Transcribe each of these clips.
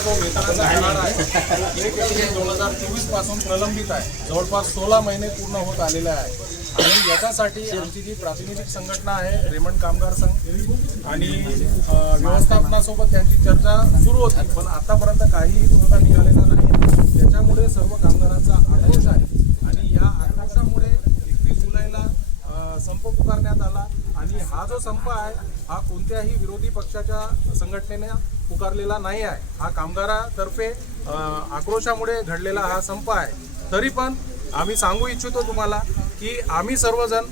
जो वेतनाचा करार आहे 1/1/2024 पासून प्रलंबित आहे. जवळपास 16 महिने पूर्ण होत आलेले आहे आणि याच्यासाठी आमची जी प्रातिनिधिक संघटना आहे रेमंड कामगार संघ आणि व्यवस्थापनासोबत त्यांची चर्चा सुरू होती, पण आतापर्यंत काहीही तोडगा निघालेला नाही. त्याच्यामुळे सर्व कामगारांचा आक्रोश आहे आणि या आक्रोशामुळे 21 जुलैला संप पुकारण्यात आला आणि हा जो संप आहे हा कोणत्याही विरोधी पक्षाच्या संघटनेने पुकारलेला नाही आहे. हा कामगारातर्फे आक्रोशामुळे घडलेला हा संप आहे. तरी पण आम्ही सांगू इच्छितो तुम्हाला की आम्ही सर्वजण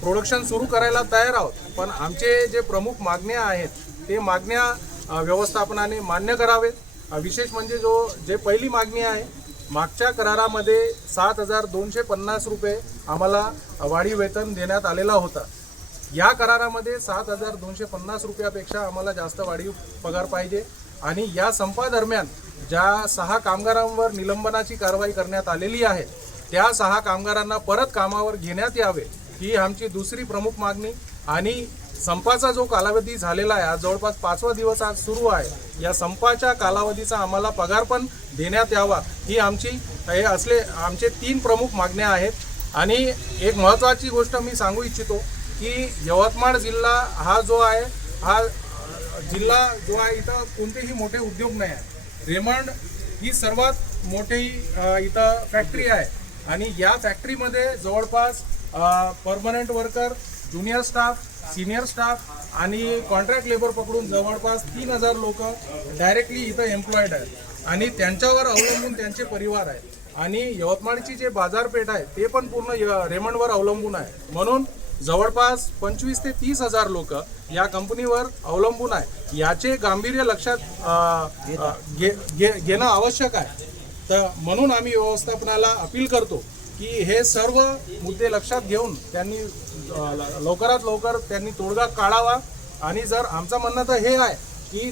प्रोडक्शन सुरू करायला तयार आहोत, पण आमचे जे प्रमुख मागण्या आहेत ते मागण्या व्यवस्थापनाने मान्य करावेत. विशेष म्हणजे जे पहिली मागणी आहे, मागच्या करारामध्ये 7,250 रुपये आम्हाला वाढीव वेतन देण्यात आलेला होता. या करारामध्ये 7,250 रुपयापेक्षा आम्हाला जास्त वाढीव पगार पाहिजे आणि या संपादरम्यान ज्या 6 कामगारांवर निलंबनाची कारवाई करण्यात आलेली आहे त्या 6 कामगारांना परत कामावर घेण्यात यावे ही आमची दुसरी प्रमुख मागणी. आणि संपाचा जो कालावधी झालेला आहे, आज जवळपास 5वा दिवस आज सुरू आहे, या संपाच्या कालावधीचा आम्हाला पगार पण देण्यात यावा ही हे असले आमचे 3 प्रमुख मागण्या आहेत. आणि एक महत्त्वाची गोष्ट मी सांगू इच्छितो की यवतमाळ जिल्हा हा जो आहे जिल्हा जो आहे इथं कोणतेही मोठे उद्योग नाही आहे. रेमंड ही सर्वात मोठी इथं फॅक्टरी आहे आणि या फॅक्टरीमध्ये जवळपास permanent worker, junior staff, senior staff आणि कॉन्ट्रॅक्ट लेबर पकडून जवळपास 3,000 लोक डायरेक्टली इथं एम्प्लॉईड आहेत आणि त्यांच्यावर अवलंबून त्यांचे परिवार आहेत आणि यवतमाळची जे बाजारपेठ आहे ते पण पूर्ण रेमंडवर अवलंबून आहे. म्हणून जवळपास 25,000 ते 30,000 लोक या कंपनीवर अवलंबून आहे. याचे गांभीर्य लक्षात घेणं आवश्यक आहे. तर म्हणून आम्ही व्यवस्थापनाला अपील करतो की हे सर्व मुद्दे लक्षात घेऊन त्यांनी लवकरात लवकर त्यांनी तोडगा काढावा. आणि जर आमचं म्हणणं तर हे आहे की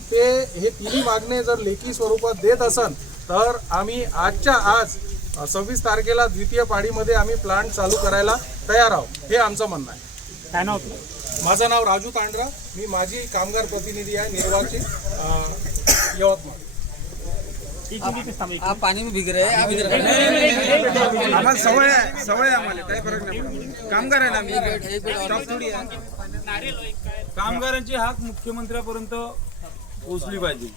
हे तिन्ही मागणे जर लेखी स्वरूपात देत असन तर आम्ही आजच्या आज 26 तारखेला द्वितीय पाळीमध्ये आम्ही प्लांट चालू करायला तयार आहोत, हे आमचं म्हणणं आहे. काय नाव? माझं नाव राजू तांडरा, मी माजी कामगार प्रतिनिधी आहे निर्वाचित यवतमाळ. आप पानी में भीग रहे हैं, आप इधर आम्हाला सवय आम्हाला काही फरक नाही. कामगार आहे ना आम्ही. कामगारांची हाक मुख्यमंत्र्यापर्यंत पोहोचली पाहिजे.